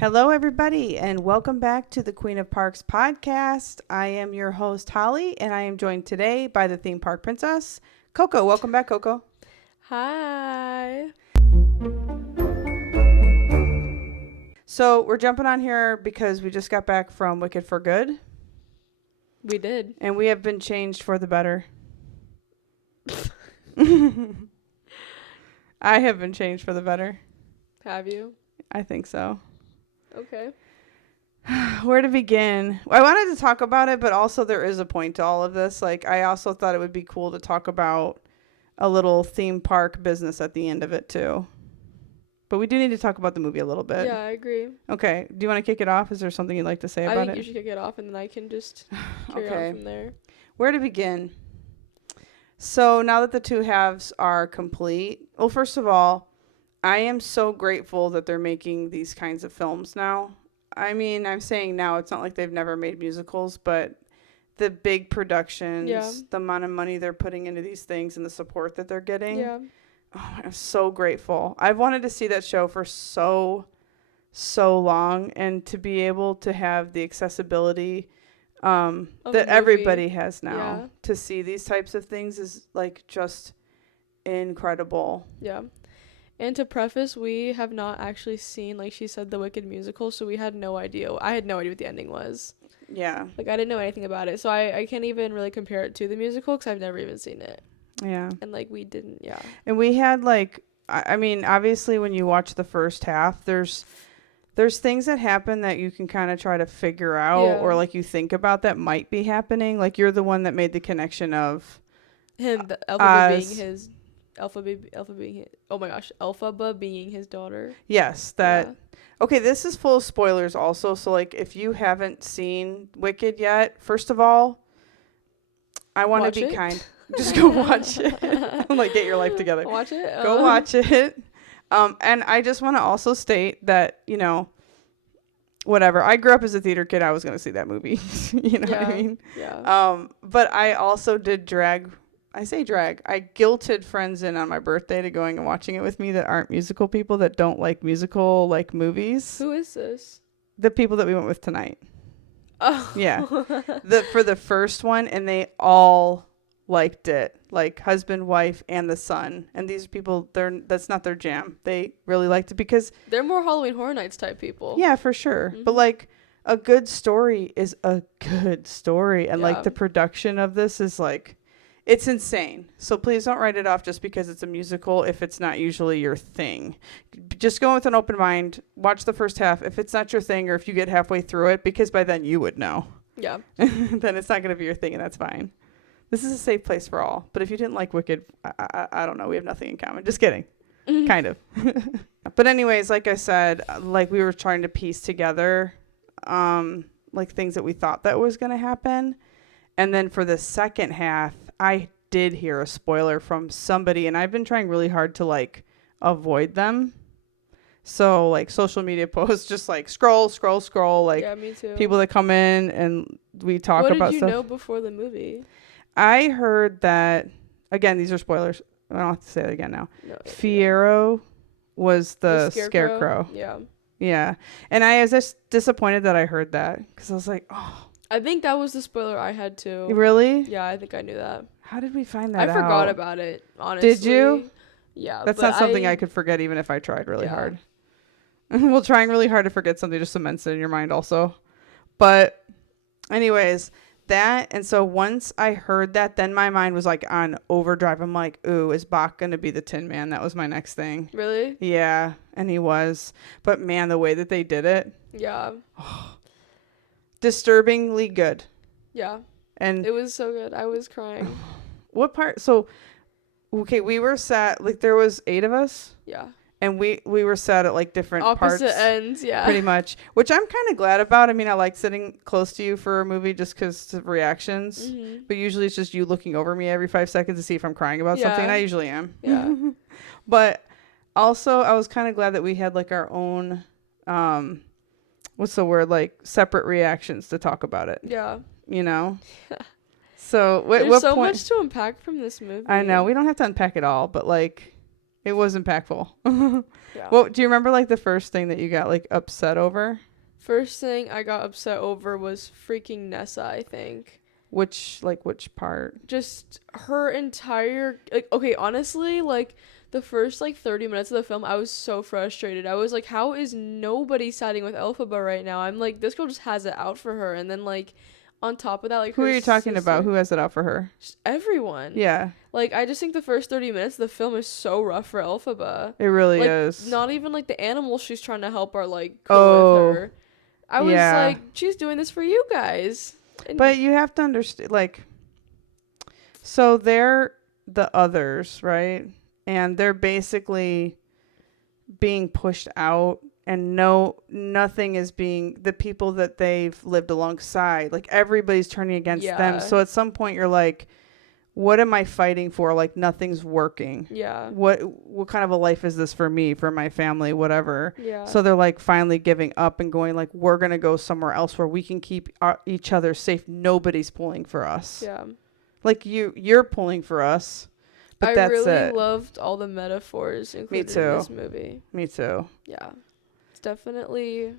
Hello, everybody, and welcome back to the Queen of Parks podcast. I am your host, Holly, and I am joined today by the theme park princess, Coco. Welcome back, Coco. Hi. So we're jumping on here because we just got back from Wicked for Good. We did. And we have been changed for the better. I have been changed for the better. Have you? I think so. Okay. Where to begin? I wanted to talk about it, but also there is a point to all of this. Like, I also thought it would be cool to talk about a little theme park business at the end of it, too. But we do need to talk about the movie a little bit. Yeah, I agree. Okay. Do you want to kick it off? Is there something you'd like to say about it? I think you should kick it off, and then I can just carry on from there. Where to begin? So now that the two halves are complete, well, first of all, I am so grateful that they're making these kinds of films now. I mean, I'm saying now, it's not like they've never made musicals, but the big productions, the amount of money they're putting into these things and the support that they're getting. Yeah. Oh, I'm so grateful. I've wanted to see that show for so long, and to be able to have the accessibility that everybody has now to see these types of things is like just incredible. Yeah. And to preface, we have not actually seen, like she said, the Wicked musical, so we had no idea. I had no idea what the ending was. Yeah. Like, I didn't know anything about it, so I can't even really compare it to the musical because I've never even seen it. Yeah. And, like, we didn't, yeah. And we had, like, I mean, obviously when you watch the first half, there's things that happen that you can kind of try to figure out or, like, you think about that might be happening. Like, you're the one that made the connection of him, Elphaba being his... Elphaba being his daughter. Yes, that. Yeah. Okay, this is full of spoilers also. So, like, if you haven't seen Wicked yet, first of all, I want to be kind. Just go watch it. Like, get your life together. Watch it. Go watch it. And I just want to also state that, you know, whatever. I grew up as a theater kid. I was going to see that movie. You know what I mean? Yeah. But I also did drag. I guilted friends in on my birthday to going and watching it with me that aren't musical people, that don't like musical, like, movies. Who is this? The people that we went with tonight. Oh. Yeah. For the first one, and they all liked it. Like, husband, wife, and the son. And these people, that's not their jam. They really liked it because... They're more Halloween Horror Nights type people. Yeah, for sure. Mm-hmm. But, like, a good story is a good story. And, like, the production of this is, like... It's insane. So please don't write it off just because it's a musical if it's not usually your thing. Just go with an open mind. Watch the first half. If it's not your thing, or if you get halfway through it, because by then you would know. Yeah. Then it's not going to be your thing, and that's fine. This is a safe place for all. But if you didn't like Wicked, I don't know. We have nothing in common. Just kidding. Kind of. But anyways, like I said, like we were trying to piece together like things that we thought that was going to happen. And then for the second half, I did hear a spoiler from somebody, and I've been trying really hard to, like, avoid them. So, like, social media posts, just, like, scroll. Like, yeah, me too. People that come in and we talk about stuff. What did you know before the movie? I heard that, again, these are spoilers. I don't have to say it again now. No, Fiyero was the scarecrow. Yeah. Yeah. And I was just disappointed that I heard that because I was like, oh. I think that was the spoiler I had too. Really? Yeah, I think I knew that. How did we find that out? I forgot about it, honestly. Did you? Yeah. That's not something I could forget even if I tried really hard. Well, trying really hard to forget something just cements it in your mind also. But anyways, that, and so once I heard that, then my mind was like on overdrive. I'm like, ooh, is Bach going to be the Tin Man? That was my next thing. Really? Yeah, and he was. But man, the way that they did it. Yeah. Disturbingly good. Yeah. And it was so good. I was crying. What part? So, okay, we were sat, like, there was 8 of us. Yeah. And we were sat at, like, different opposite parts. ends, yeah. Pretty much. Which I'm kind of glad about. I mean, I like sitting close to you for a movie just because of reactions. Mm-hmm. But usually it's just you looking over me every 5 seconds to see if I'm crying about something. And I usually am. Yeah. But also, I was kind of glad that we had, like, our own, what's the word? Like, separate reactions to talk about it. Yeah. You know? So, there's so much to unpack from this movie. I know. We don't have to unpack it all, but, like, It was impactful. Yeah. Well, do you remember like the first thing that you got like upset over? First thing I got upset over was freaking Nessa, I think. Which part? Just her entire, like, okay, honestly, like, the first, like, 30 minutes of the film, I was so frustrated. I was like, how is nobody siding with Elphaba right now? I'm like, this girl just has it out for her. And then, like, on top of that, like, Who her are you talking about? sister- Who has it out for her? Just everyone. Yeah, Like, I just think the first 30 minutes of the film is so rough for Elphaba. it really Like, is. not even, like, the animals she's trying to help are, like, cool Oh, with her. I was yeah. like, she's doing this for you guys. And But you have to understand, like, so they're the others, right? And they're basically being pushed out, and nothing is being the people that they've lived alongside. Like everybody's turning against them. Yeah. So at some point, you're like, what am I fighting for? Like nothing's working. yeah. What kind of a life is this for me, for my family, whatever? Yeah. So they're like finally giving up and going like, we're gonna go somewhere else where we can keep each other safe. Nobody's pulling for us. yeah. Like you're pulling for us, but I that's really it. loved all the metaphors included too. in this movie. Me too. Yeah. It's definitely a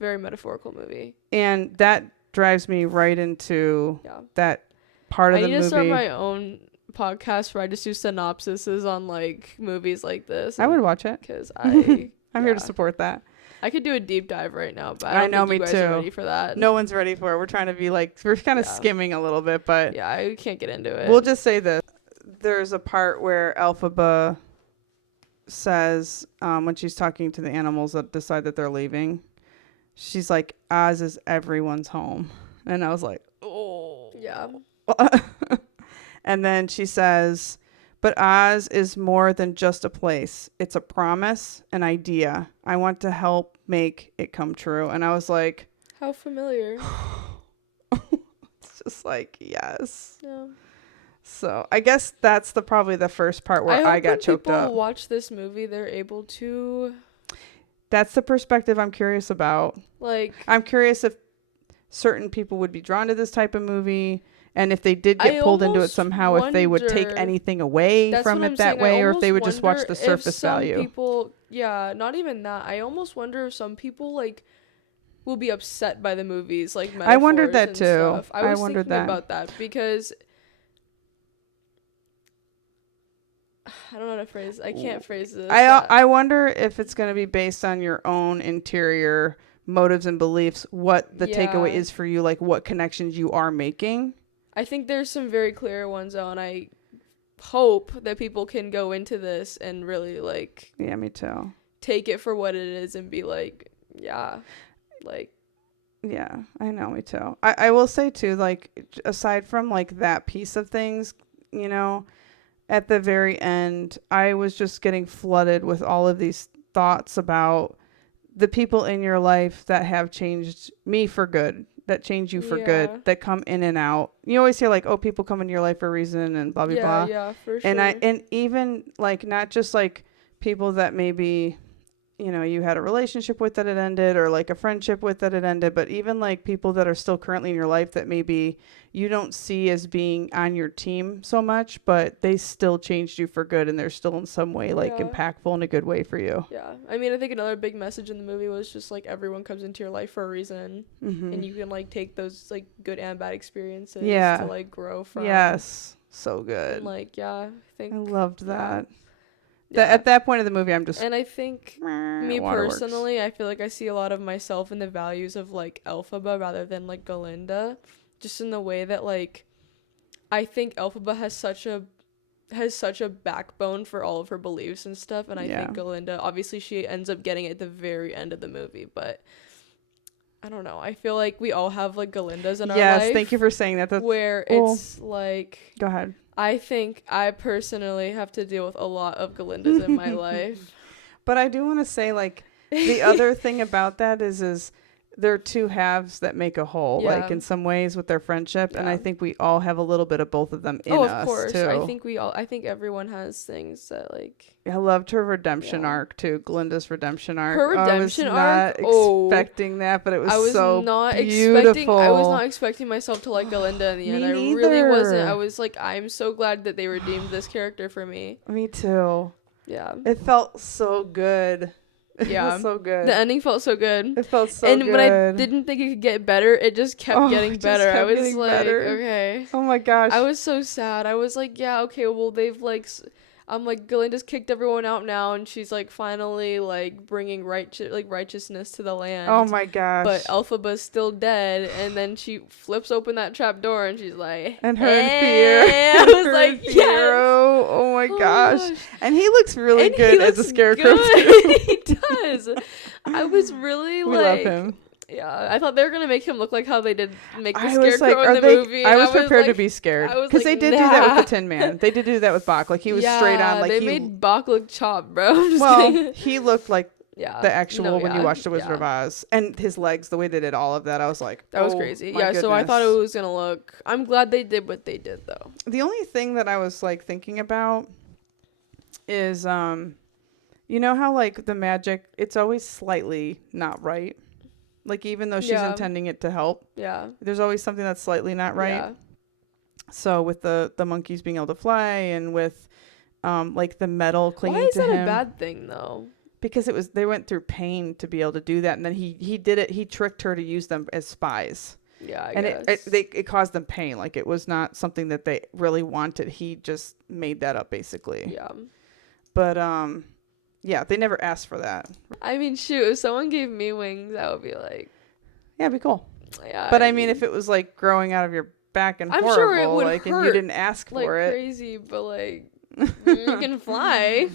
very metaphorical movie. And that drives me right into Yeah. that part of I the need movie. to start my own podcast where I just do synopsises on like movies like this. I would watch it. Because I'm I'm here to support that. I could do a deep dive right now, but I I don't know, think me you guys are too. ready for that. No one's ready for it. We're trying to be like, we're kind of Yeah. skimming a little bit, but Yeah, I can't get into it. we'll just say this. There's a part where Elphaba says, when she's talking to the animals that decide that they're leaving, she's like, Oz is everyone's home. And I was like, oh. Yeah. And then she says, but Oz is more than just a place. It's a promise, an idea. I want to help make it come true. And I was like, How familiar. it's just like, yes. Yeah. So I guess that's probably the first part where I got choked when up. people watch this movie, they're able to That's the perspective I'm curious about. like. I'm curious if certain people would be drawn to this type of movie, and if they did I get pulled into it almost somehow, if they would take wonder- anything away That's from what it I'm that saying. I way, or if they would almost just watch wonder the if surface some value. People, yeah, not even that. I almost wonder if some people like will be upset by the movies, like I wondered that metaphors too. and stuff. I was wondered thinking that. about that because I don't know how to phrase. I can't phrase this. I wonder if it's going to be based on your own interior motives and beliefs, what the takeaway Yeah. is for you, like what connections you are making. I think there's some very clear ones though, and I hope that people can go into this and really like Yeah, me too. take it for what it is and be like, yeah, like Yeah, I know, me too. I will say too, like, aside from like that piece of things, you know, at the very end, I was just getting flooded with all of these thoughts about the people in your life that have changed me for good, that change you for Yeah. good, that come in and out. You always hear like, oh, people come into your life for a reason and blah, blah, blah. yeah, for sure. And even like, not just like people that maybe, you know, you had a relationship with that it ended, or like a friendship with that it ended, but even like people that are still currently in your life that maybe you don't see as being on your team so much, but they still changed you for good, and they're still in some way like Yeah. impactful in a good way for you. Yeah, I mean, I think another big message in the movie was just like everyone comes into your life for a reason, Mm-hmm. and you can like take those like good and bad experiences Yeah. to like grow from. Yes, so good. And like I think I loved that. yeah. At that point of the movie, I'm just And I think me waterworks. personally, I feel like I see a lot of myself in the values of like Elphaba rather than like Galinda, just in the way that like I think Elphaba has such a backbone for all of her beliefs and stuff, and I Yeah. think Galinda, obviously she ends up getting it at the very end of the movie, but I don't know. I feel like we all have like Galindas in our life. Yes, thank you for saying that. That's, where cool. it's like Go ahead. I think I personally have to deal with a lot of Galindas in my life. But I do want to say, like, the other thing about that is there are two halves that make a whole, like Yeah. in some ways with their friendship, and Yeah. I think we all have a little bit of both of them in Oh, us of course. too. I think everyone has things that like I loved her redemption Yeah. arc too, Glinda's redemption arc. Her redemption I arc? was Oh. not expecting that, but it was, I was so not beautiful. expecting myself to like Galinda in the Me end. I really wasn't. neither. I was like, I'm so glad that they redeemed this character for me. Me too. Yeah. It felt so good. It Yeah. felt so good. The ending felt so good. It felt so and good. when I didn't think it could get better, it just kept getting it just better. I kept was getting like, better. okay. Oh my gosh. I was so sad. I was like, yeah, okay, well, they've like, I'm like, Galinda's kicked everyone out now, and she's like finally like bringing righteousness to the land. Oh my gosh. But Elphaba's still dead, and then she flips open that trap door, and she's like, and her and Fear. I was like, yes. Fiero. Oh my gosh. And he looks really And good he as a looks scarecrow good. too. He does. I was really We like, love him. yeah, I thought they were gonna make him look like how they did make the I was scarecrow like, in are the they? movie. I and was prepared to like, be scared I was because like, they did do that with nah. the Tin Man. They did do that with Bach. Like he was straight on. Like they he, made Bach look chopped, bro. I'm just well, kidding. he looked like Yeah, the actual when you watched The Wizard yeah. of Oz, and his legs, the way they did all of that. I was like, That was oh, crazy. my Yeah, so I thought it goodness. was gonna look. I'm glad they did what they did though. The only thing that I was like thinking about is you know how like the magic, it's always slightly not right. Like even though she's Yeah. intending it to help, Yeah. there's always something that's slightly not right. Yeah. So with the monkeys being able to fly, and with like the metal clinging Why is to that him, a bad thing though? because they went through pain to be able to do that, and then he did it. He tricked her to use them as spies. Yeah, I And guess. it caused them pain. Like it was not something that they really wanted. He just made that up basically. Yeah. But yeah, they never asked for that. I mean, shoot, if someone gave me wings, I would be like, Yeah, it'd be cool. yeah. But I mean, if it was like growing out of your back and I'm horrible, sure it would like, and you hurt didn't ask like for it. crazy, but like you can fly.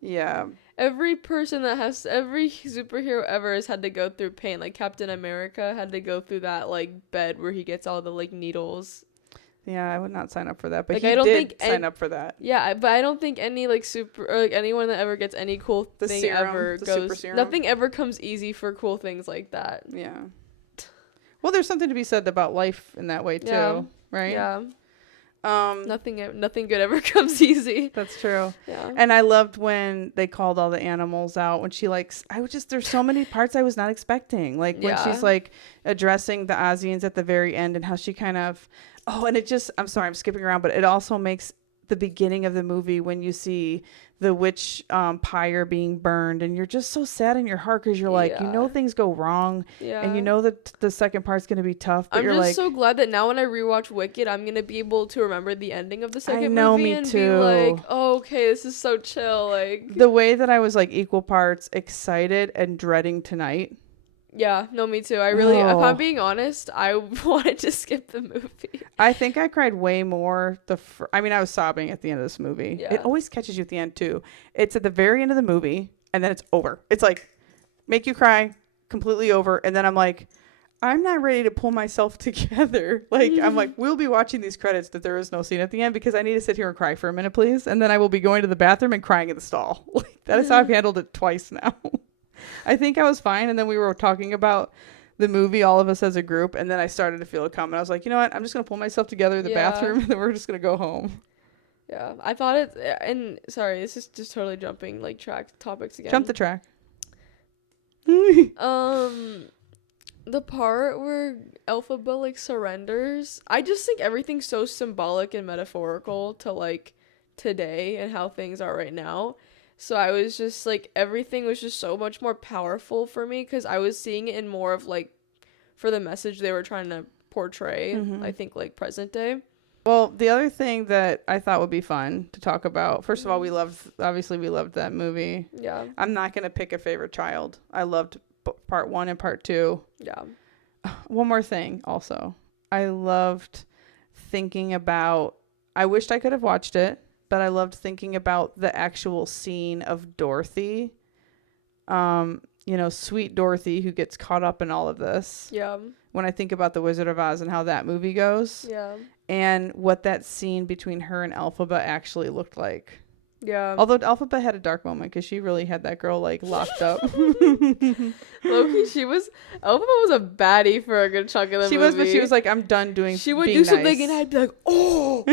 Yeah. Every superhero ever has had to go through pain. Like Captain America had to go through that like bed where he gets all the like needles. Yeah, I would not sign up for that, but Like, he I don't did think sign up for that. Yeah, but I don't think any like super or like anyone that ever gets any cool The thing serum, ever the super goes. serum. Nothing ever comes easy for cool things like that. Yeah. Well, there's something to be said about life in that way too, Yeah. right? Yeah. Nothing. Nothing good ever comes easy. That's true. Yeah. And I loved when they called all the animals out, when she there's so many parts I was not expecting. Like when Yeah. she's like addressing the Ozians at the very end, and how she kind of, and it just, I'm sorry, I'm skipping around, but it also makes the beginning of the movie when you see the witch pyre being burned, and you're just so sad in your heart because you're like, you know, Yeah. things go wrong, Yeah. and you know that the second part's going to be tough, but I'm you're just like, so glad that now when I rewatch Wicked, I'm gonna be able to remember the ending of the second know, movie me and too. be like, oh, okay, this is so chill. Like, the way that I was like equal parts excited and dreading tonight. yeah, no, me too. I really, if Oh. I'm being honest, I wanted to skip the movie. I think I cried way more. I mean, I was sobbing at the end of this movie. Yeah. It always catches you at the end too. It's at the very end of the movie, and then it's over. It's like make you cry, completely over, and then I'm like, I'm not ready to pull myself together. Like I'm like, we'll be watching these credits that there is no scene at the end because I need to sit here and cry for a minute, please, and then I will be going to the bathroom and crying in the stall. Like that is how I've handled it twice now. I think I was fine, and then we were talking about the movie, all of us as a group, and then I started to feel it coming. I was like, you know what? I'm just gonna pull myself together in the Yeah. bathroom, and then we're just gonna go home. Yeah, I thought it, and sorry, this is just totally jumping like topics again. Jump the track. The part where Elphaba like surrenders, I just think everything's so symbolic and metaphorical to like today and how things are right now. So I was just like, everything was just so much more powerful for me because I was seeing it in more of like for the message they were trying to portray. I think like present day. Well, the other thing that I thought would be fun to talk about, first of all, we loved that movie. Yeah. I'm not gonna pick a favorite child. I loved part 1 and part 2. Yeah. One more thing also. I loved thinking about, I wished I could have watched it, but I loved thinking about the actual scene of Dorothy. You know, sweet Dorothy who gets caught up in all of this. Yeah. When I think about The Wizard of Oz and how that movie goes. Yeah. And what that scene between her and Elphaba actually looked like. Yeah. Although Elphaba had a dark moment because she really had that girl like locked up. Loki, Elphaba was a baddie for a good chunk of the She movie. was, but she was like, I'm done doing. She would being do something nice. and I'd be like, oh,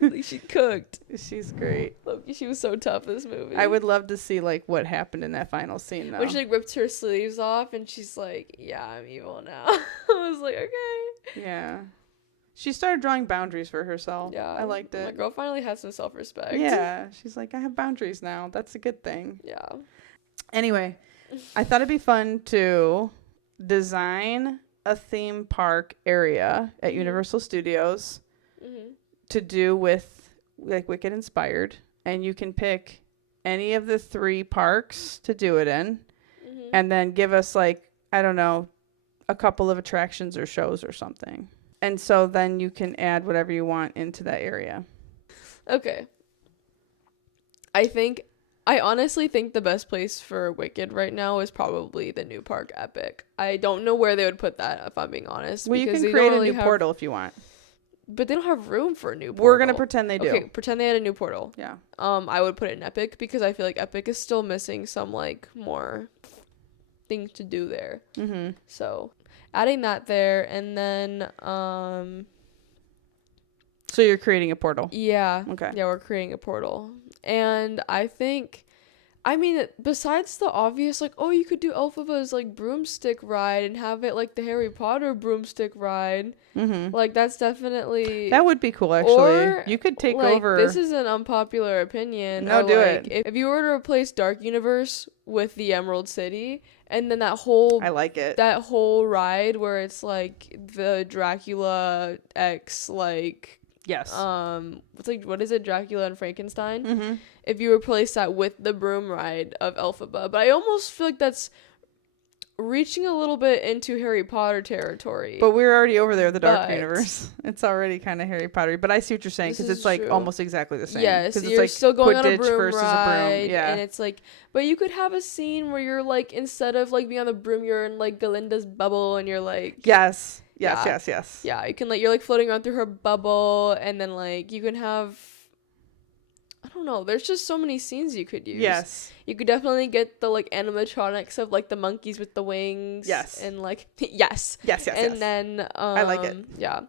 like she cooked. She's great. Loki, she was so tough this movie. I would love to see like what happened in that final scene though. when she like ripped her sleeves off and she's like, yeah, I'm evil now. I was like, okay. Yeah. She started drawing boundaries for herself. Yeah. I liked My it. girl finally has some self-respect. Yeah. She's like, I have boundaries now. That's a good thing. Yeah. Anyway, I thought it'd be fun to design a theme park area at Mhm. Universal Studios Mm-hmm. to do with like Wicked inspired, and you can pick any of the 3 parks to do it in, Mm-hmm. and then give us like, I don't know, a couple of attractions or shows or something. And so then you can add whatever you want into that area. Okay. I honestly think the best place for Wicked right now is probably the new park Epic. I don't know where they would put that, if I'm being honest. Well, you because can they create don't a really new have- portal if you want. But they don't have room for a new portal. We're going to pretend they do. Okay, pretend they had a new portal. Yeah. I would put it in Epic because I feel like Epic is still missing some like more things to do there. Mm-hmm. So adding that there, and then So you're creating a portal. yeah, Okay. yeah, we're creating a portal, and I mean, besides the obvious, like, oh, you could do Elphaba's like broomstick ride and have it like the Harry Potter broomstick ride. Mm-hmm. Like that's definitely That would be cool, actually. Or, You could take like, over. This is an unpopular opinion. No, or, do like, it. If you were to replace Dark Universe with the Emerald City, and then that whole I like it. ride where it's like the Dracula X like Yes. what is it, Dracula and Frankenstein? Mm-hmm. If you replace that with the broom ride of Elphaba, but I almost feel like that's reaching a little bit into Harry Potter territory. But we're already over there, the Dark But- Universe. It's already kind of Harry Potter. But I see what you're saying, This because is it's like true. almost exactly the same. Yes, 'Cause it's you're like still going on a Quidditch broom versus ride, a broom. Yeah. and it's like, but you could have a scene where you're like, instead of like being on the broom, you're in like Galinda's bubble, and you're like, Yes. Yes. Yeah. Yes. Yes. yeah, you can like, you're like floating around through her bubble, and then like you can have, I don't know, there's just so many scenes you could use. Yes. You could definitely get the like animatronics of like the monkeys with the wings. Yes. And like yes. Yes. Yes. And yes. then I like it. Yeah.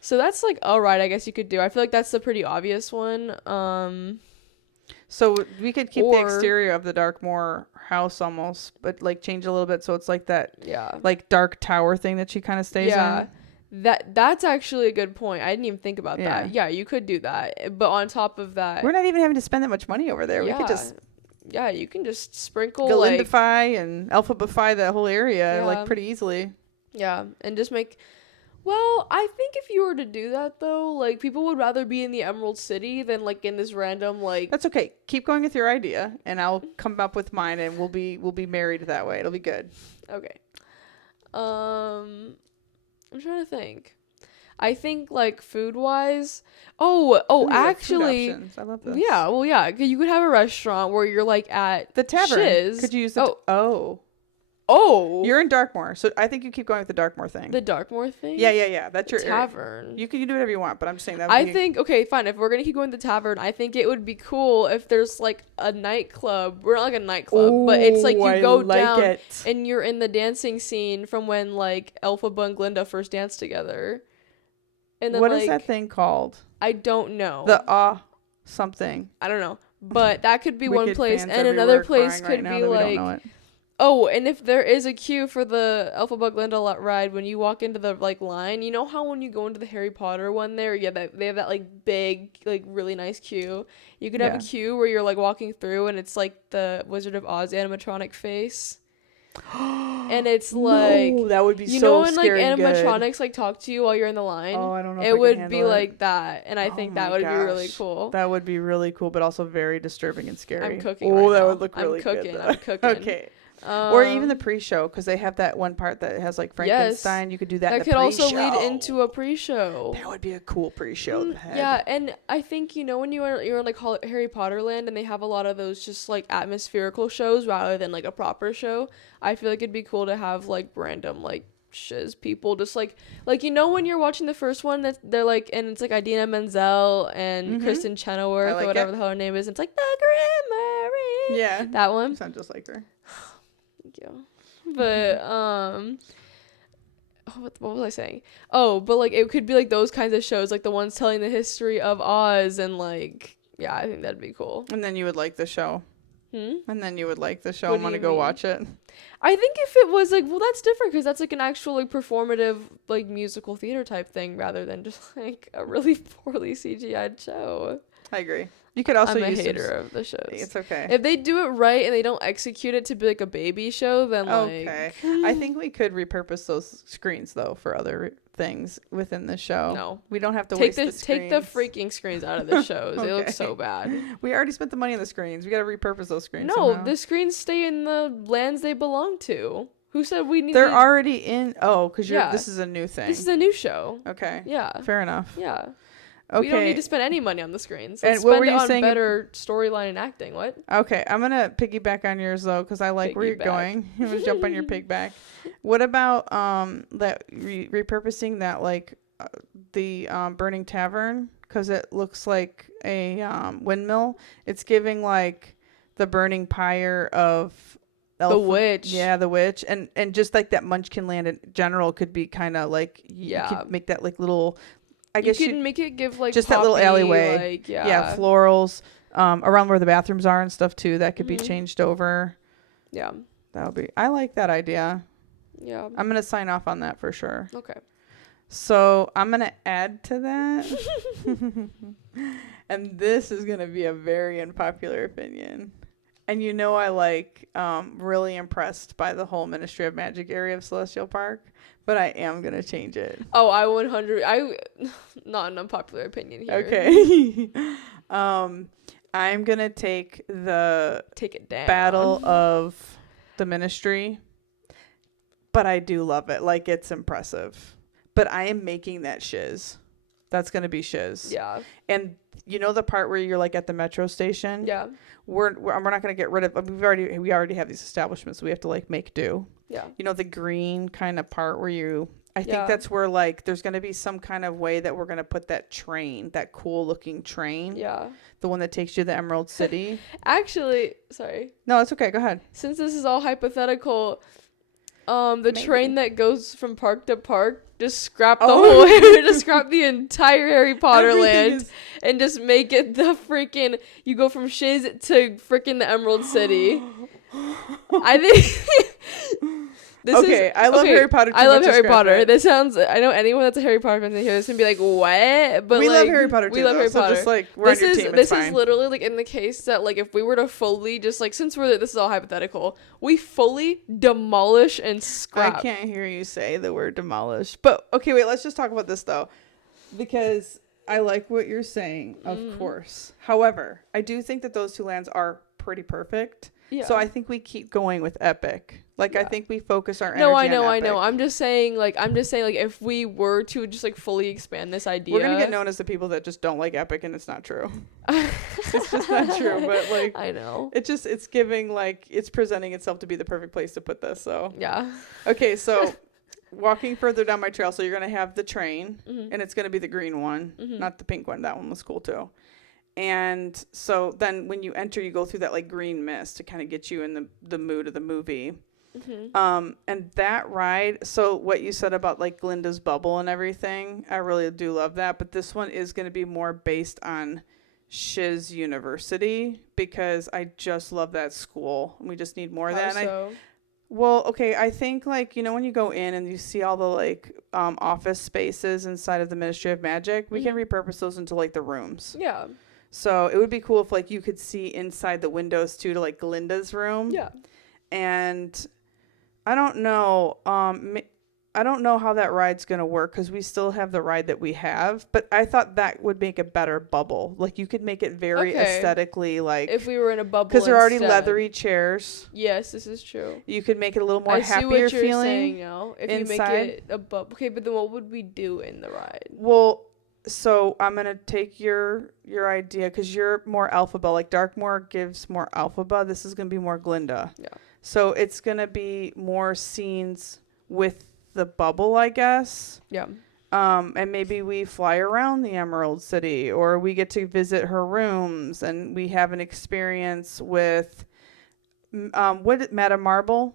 So that's like all right, I guess you could do. I feel like that's the pretty obvious one. So we could keep the or- exterior of the Darkmoor house almost, but like change a little bit so it's like that Yeah. like dark tower thing that she kind of stays Yeah. in. That's actually a good point. I didn't even think about Yeah. that. Yeah, you could do that. But on top of that, We're not even having to spend that much money over there. yeah, We could just yeah, you can just sprinkle like Galindify and Alphabify that whole area Yeah. like pretty easily. yeah, and just make. Well, I think if you were to do that though, like people would rather be in the Emerald City than like in this random like. That's okay. Keep going with your idea, and I'll come up with mine, and we'll be married that way. It'll be good. Okay. I'm trying to think. I think like food wise. Oh, Ooh, we have food actually. options. I love this. Yeah, well, yeah, you could have a restaurant where you're like at The tavern. Shiz. Could you use the Oh, You're in Darkmoor, so I think you keep going with the Darkmoor thing. the Darkmoor thing. yeah. That's your area. tavern. You can do whatever you want, but I'm just saying that. Would I be, think okay, fine. If we're gonna keep going to the tavern, I think it would be cool if there's like a nightclub. We're not like a nightclub, but it's like you Ooh, I go like down it. and you're in the dancing scene from when like Elphaba and Glinda first danced together. And then What like is that thing called? I don't know. The something. I don't know. But that could be one Wicked place, fans and another everywhere place crying could right now be that we don't like know it. oh, and if there is a queue for the Elphaba Glinda ride, when you walk into the like line, you know how when you go into the Harry Potter one there, yeah, they have that like big, like really nice queue. You could have Yeah. a queue where you're like walking through, and it's like the Wizard of Oz animatronic face, and it's like No, that would be you so know when like scary and good. animatronics like talk to you while you're in the line. Oh, I don't know. if I It can would handle be it. like that, and I Oh think my that would be really gosh. cool. That would be really cool, but also very disturbing and scary. I'm cooking. Oh, right that now. would look really I'm cooking. good. I'm cooking. Okay. Or even the pre-show, because they have that one part that has like Frankenstein. You could do that. in That the could also pre-show. lead into a pre-show. That would be a cool pre-show. Mm, that had- yeah, and I think when you're in like Harry Potter Land and they have a lot of those just like atmospherical shows rather than like a proper show, I feel like it'd be cool to have like random like shiz people just like when you're watching the first one that they're like, and it's like Idina Menzel and Mhm. Kristen Chenoweth I like or whatever it. the hell her name is. It's like the Grim Mary. Yeah. That You one. sound just like her. Thank you. But what was I saying? Oh, but like it could be like those kinds of shows, like the ones telling the history of Oz, and like yeah, I think that'd be cool. And then you would like the show. And then you would like the show What and do want to you go mean? watch it. I think if it was like, well, that's different because that's like an actual like performative like musical theater type thing rather than just like a really poorly CGI'd show. I agree. You could also I'm a use hater of the shows. It's okay. If they do it right and they don't execute it to be like a baby show, then Okay. I think we could repurpose those screens though for other things within the show. No. We don't have to take waste the take the screens. freaking screens out of the shows. They look Okay. so bad. We already spent the money on the screens. We got to repurpose those screens. No, somehow. the screens stay in the lands they belong to. Who said we need? They're already in. Oh, because Yeah. this is a new thing. This is a new show. Okay. Yeah. Fair enough. Yeah. Okay. We don't need to spend any money on the screens. And Let's what spend were it you on saying- better storyline and acting. What? Okay, I'm gonna piggyback on yours though, because I like where you're Piggyback. going. I'm gonna jump on your pigback. What about that repurposing that like the Burning Tavern, because it looks like a windmill. It's giving like the burning pyre of The witch. Yeah, the witch, and just like that Munchkin Land in general could be kind of like you Yeah. could make that like little. I guess you you can make it give like just that little poppy, alleyway. like, yeah, florals around where the bathrooms are and stuff too. That could be Mhm. changed over. Yeah. That would be. I like that idea. Yeah. I'm gonna sign off on that for sure. Okay. So I'm gonna add to that, and this is gonna be a very unpopular opinion. And you know I like really impressed by the whole Ministry of Magic area of Celestial Park, but I am gonna change it. Oh, not an unpopular opinion here. Okay. I'm gonna take the Take it down. Battle of the Ministry, but I do love it. Like, it's impressive. But I am making that shiz. That's gonna be shiz. Yeah. And you know the part where you're like at the metro station? Yeah. We're not gonna get rid of. We already have these establishments. So we have to like make do. Yeah. You know the green kind of part where you. I think Yeah. that's where like there's gonna be some kind of way that we're gonna put that train, that cool looking train, Yeah. the one that takes you to the Emerald City. Actually, sorry. No, it's okay. Go ahead. Since this is all hypothetical, the Maybe. train that goes from park to park, just scrap the Oh. whole, just scrap the entire Harry Potter Everything land is- and just make it the freaking. You go from Shiz to freaking the Emerald City. I think. Okay, I love Harry Potter too I love much to Harry scrap Potter. that. This sounds. I know anyone that's a Harry Potter fan here is gonna be like, "What?" But we like, love Harry Potter too. We love though, Harry so Potter. just like we're on your team. This It's fine. is literally like in the case that like if we were to fully just like since this is all hypothetical, we fully demolish and scrap. I can't hear you say the word demolish. But okay, wait, let's just talk about this though. Because I like what you're saying, of course. However, I do think that those two lands are pretty perfect. Yeah. So I think we keep going with Epic. Like I Yeah. think we focus our energy No, I on know. Epic. I'm just saying like if we were to just like fully expand this idea, We're gonna get known as the people that just don't like Epic, and it's not true. It's just not true. But like I know. it's giving like it's presenting itself to be the perfect place to put this. So Yeah. okay, so walking further down my trail, so you're gonna have the train, Mhm. and it's gonna be the green one, Mhm. not the pink one. That one was cool too. And so then when you enter, you go through that like green mist to kind of get you in the mood of the movie. And that ride, so what you said about like Glinda's bubble and everything, I really do love that. But this one is going to be more based on Shiz University because I just love that school. We just need more of that. And well, okay, I think like, you know, when you go in and you see all the like office spaces inside of the Ministry of Magic, we can repurpose those into like the rooms. Yeah. So it would be cool if like you could see inside the windows too to like Glinda's room. Yeah. And I don't know. I don't know how that ride's going to work because we still have the ride that we have. But I thought that would make a better bubble. Like you could make it very aesthetically like. If we were in a bubble. Because they're already instead. leathery chairs. Yes, this is true. You could make it a little more I happier see what you're feeling. saying now. If you inside. make it a bubble. Okay, but then what would we do in the ride? Well, so I'm going to take your idea because you're more Alphaba. Like Darkmoor gives more Alphaba. This is going to be more Glinda. Yeah. So it's going to be more scenes with the bubble, I guess. Yeah. And maybe we fly around the Emerald City or we get to visit her rooms and we have an experience with Madame Marble.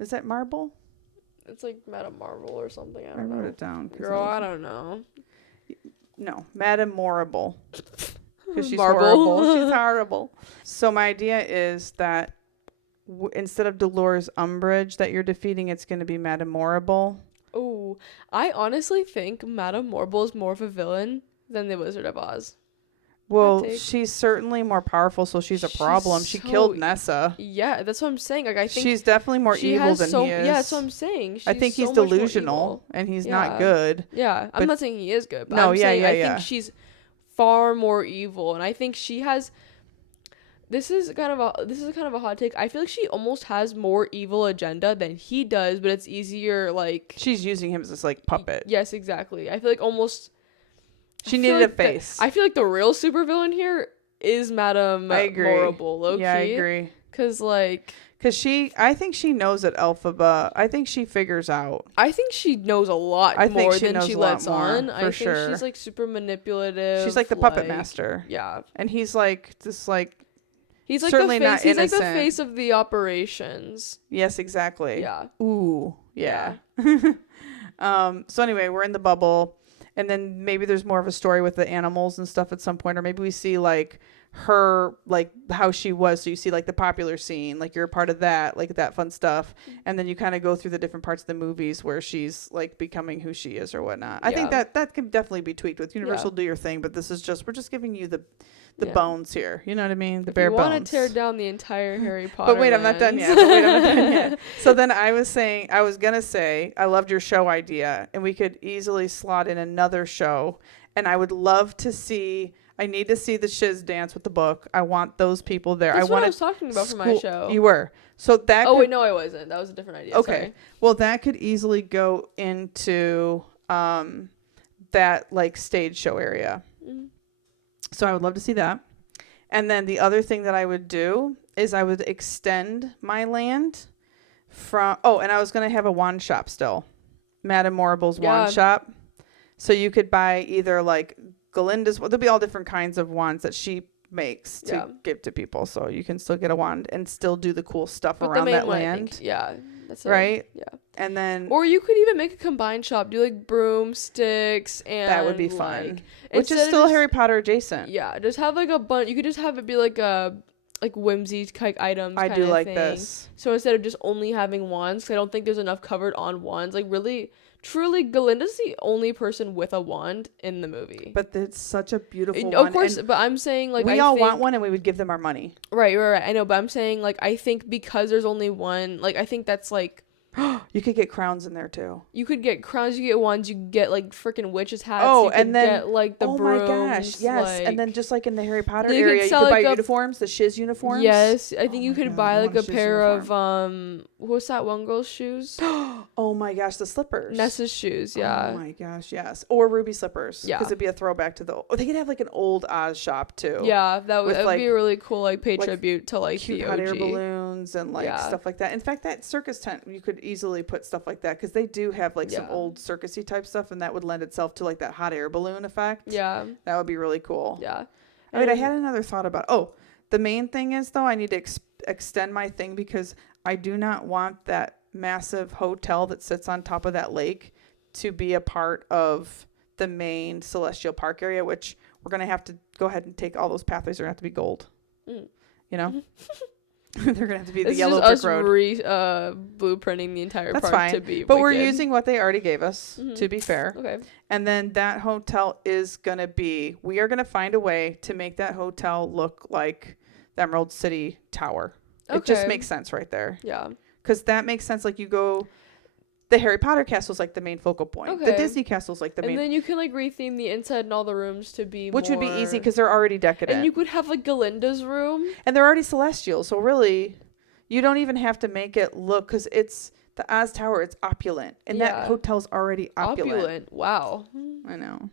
Is that Marble? It's like Madame Marvel or something. I I don't know. wrote it down. Girl, I don't know. No, Madame Morrible. because she's Marble. horrible. She's horrible. So my idea is that instead of Dolores Umbridge that you're defeating, it's going to be Madame Morrible. Oh, I honestly think Madame Morrible is more of a villain than the Wizard of Oz. Well, take. she's certainly more powerful, so she's a problem. She so- killed Nessa. Yeah, that's what I'm saying. Like, I think She's definitely more she evil has than so he is. yeah, that's what I'm saying. I think She's he's so much more delusional evil. and he's Yeah. not good. Yeah, But- I'm not saying he is good, but No, I'm yeah, saying yeah, I yeah. think she's far more evil, and I think she has. This is kind of a hot take. I feel like she almost has more evil agenda than he does, but it's easier. Like, She's using him as this like puppet. yes, exactly. I feel like almost. She I feel needed like a face. I feel like the real supervillain here is Madame I agree. Morrible, low Yeah, I key. agree. Cause like Because I think she knows that Elphaba. I think she figures out. I think she knows a lot I think more she than knows she a lot lets more, on. for I think sure. she's like super manipulative. She's like the puppet like- master, Yeah. and he's like this like He's like certainly the face. not He's like the innocent. face of the operations. yes, exactly. Yeah. Ooh, yeah. So anyway, we're in the bubble, and then maybe there's more of a story with the animals and stuff at some point, or maybe we see like her like how she was. So you see like the popular scene, like you're a part of that, like that fun stuff, and then you kind of go through the different parts of the movies where she's like becoming who she is or whatnot. I think Yeah. that can definitely be tweaked with Universal. Yeah. Do your thing, but this is just we're just giving you the Yeah. bones here. You know what I mean? The If bare you bones. want to tear down the entire Harry Potter. But wait, I'm not done yet. So then I was gonna say, I loved your show idea, and we could easily slot in another show. And I would love to see. I need to see the Shiz dance with the book. I want those people there. That's I what I want was talking about for my show. You were. So that. Oh could, wait, no, I wasn't. That was a different idea. Okay. Sorry. Well, that could easily go into that like stage show area. Mm. So I would love to see that. And then the other thing that I would do is I would extend my land from... Oh, and I was going to have a wand shop still. Madame Morrible's wand shop. So you could buy either like Galinda's... Well, there'll be all different kinds of wands that she makes to give to people. So you can still get a wand and still do the cool stuff But around the main that one, I land. think, yeah. That's Right? Yeah. And then... Or you could even make a combined shop. Do like broomsticks and that would be fun. like, Which is instead of still just- Harry Potter adjacent. Yeah, just have like a bunch. You could just have it be like a whimsy type items. I do kinda like thing. this. So instead of just only having wands, 'cause I don't think there's enough covered on wands. Like really, truly, Galinda's the only person with a wand in the movie. But it's such a beautiful Of one. course, and but I'm saying like we I all think, want one and we would give them our money. Right. I know, but I'm saying like I think because there's only one, like I think that's like You could get crowns in there too. you could get crowns, you get wands, you could get like freaking witches hats. Oh, you could and then- get like the oh brooms. my gosh, yes. like- And then just like in the Harry Potter You could area, you sell, could buy like, a- uniforms, the Shiz uniforms. Yes, I think Oh you my could God, buy I like want a a Shiz pair of what's that one girl's shoes? Oh my gosh, the slippers. Nessa's shoes, yeah. Oh my gosh, yes. Or ruby slippers. Yeah. Because it'd be a throwback to the... Oh, they could have like an old Oz shop too. Yeah, that With, would like- be a really cool like pay like, tribute to like Cute the hot air OG. balloons and like Yeah. stuff like that. In fact, that circus tent, you could easily put stuff like that because they do have like some Yeah. old circusy type stuff, and that would lend itself to like that hot air balloon effect. Yeah, That would be really cool. yeah. I mean, I And- had another thought about... Oh, the main thing is, though, I need to extend my thing because I do not want that massive hotel that sits on top of that lake to be a part of the main Celestial Park area, which we're going to have to go ahead and take all those pathways are going to have to be gold. Mm. You know? They're going to have to be the It's yellow just brick us road. blueprinting the entire That's park fine. to be But we're wicked. using what they already gave us, Mhm. to be fair. Okay. And then that hotel is going to be... We are going to find a way to make that hotel look like the Emerald City Tower. It just Okay. makes sense right there. Yeah. Because that makes sense. Like you go... The Harry Potter castle's like the main focal point. The Okay. Disney castle's like the And main... then you can like retheme the inside and all the rooms to be Which would be easy more- because they're already decadent. And you could have like Galinda's room. And they're already celestial. So really, you don't even have to make it look... Because it's... The Oz Tower, it's opulent. And that Yeah. hotel's already opulent. Wow. I know.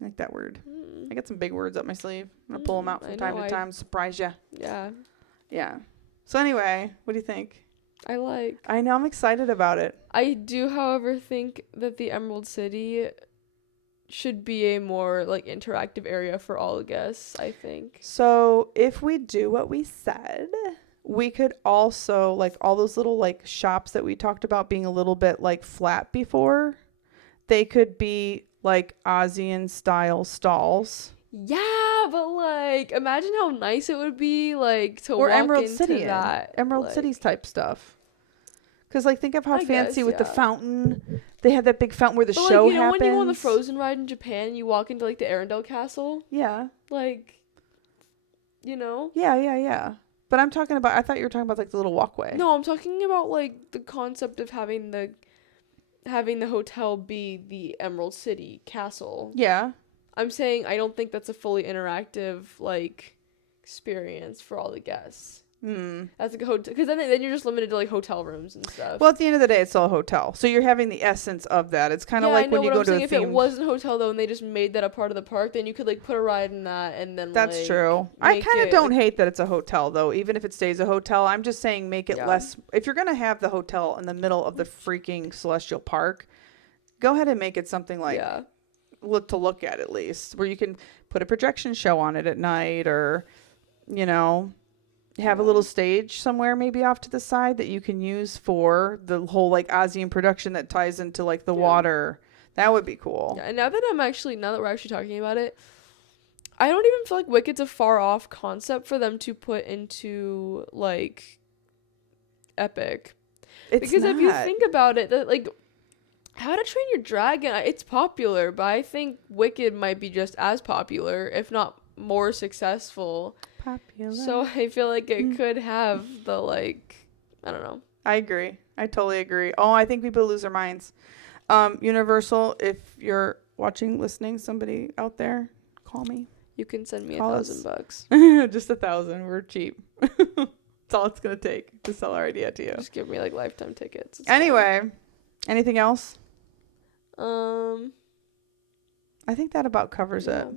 I like that word. Mm. I got some big words up my sleeve. I'm going to pull them out I from time know, to I- time. Surprise you. Yeah. Yeah. So anyway, what do you think? I like. I know I'm excited about it. I do, however, think that the Emerald City should be a more like interactive area for all guests, I think. So if we do what we said, we could also like all those little like shops that we talked about being a little bit like flat before. They could be like Ozian style stalls. Yeah, but like, imagine how nice it would be, like, to Or walk Emerald into City, that. Emerald like, Cities type stuff. Because, like, think of how I fancy guess, with the yeah. fountain. They had that big fountain where the But show like, you know, happens. when you go on the Frozen ride in Japan, and you walk into like the Arendelle Castle, Yeah. like, you know. Yeah. But I'm talking about, I thought you were talking about, like, the little walkway. No, I'm talking about like the concept of having the hotel be the Emerald City Castle. Yeah. I'm saying I don't think that's a fully interactive like experience for all the guests. That's like a hotel, because then you're just limited to like hotel rooms and stuff. Well, at the end of the day, it's still a hotel. So you're having the essence of that. It's kind of like when you go to a if it themed... wasn't a hotel though, and they just made that a part of the park, then you could like put a ride in that, and then That's like, true. I make kind of it, don't like, hate that it's a hotel, though, even if it stays a hotel. I'm just saying make it Yeah. less... If you're going to have the hotel in the middle of the freaking Celestial Park, go ahead and make it something like... Yeah. look at least, where you can put a projection show on it at night, or, you know... have a little stage somewhere maybe off to the side that you can use for the whole like Ozian production that ties into like the water. That would be cool. Yeah, and now that we're actually talking about it, I don't even feel like Wicked's a far off concept for them to put into like Epic. It's Because not. if you think about it, that like How to Train Your Dragon, it's popular, but I think Wicked might be just as popular, if not more successful. Popular. So I feel like it could have the like, I don't know. I agree. I totally agree. Oh, I think people lose their minds. Universal, if you're watching, listening, somebody out there, call me. You can send me Call us. $1,000. Just 1,000. We're cheap. That's all it's gonna take to sell our idea to you. Just give me like lifetime tickets. Anyway, anything else? fine. I think that about covers Yeah. it.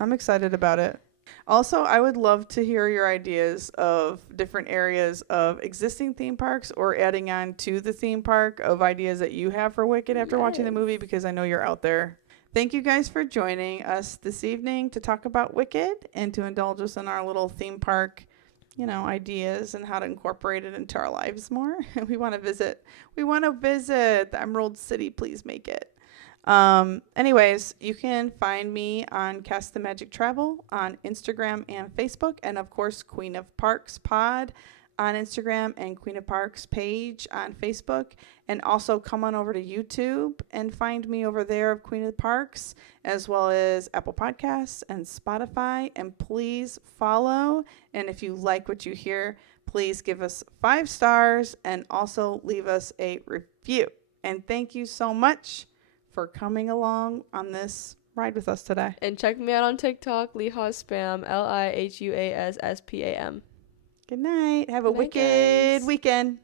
I'm excited about it. Also, I would love to hear your ideas of different areas of existing theme parks or adding on to the theme park of ideas that you have for Wicked after watching the Yes. movie, because I know you're out there. Thank you guys for joining us this evening to talk about Wicked and to indulge us in our little theme park, ideas and how to incorporate it into our lives more. We want to visit the Emerald City. Please make it. Anyways, you can find me on Cast the Magic Travel on Instagram and Facebook, and of course Queen of Parks Pod on Instagram and Queen of Parks page on Facebook, and also come on over to YouTube and find me over there of Queen of Parks, as well as Apple Podcasts and Spotify. And please follow, and if you like what you hear, please give us 5 stars and also leave us a review. And thank you so much for coming along on this ride with us today. And check me out on TikTok, Lihuaspam, LIHUASSPAM. Good night. Have a Good night, wicked guys. weekend.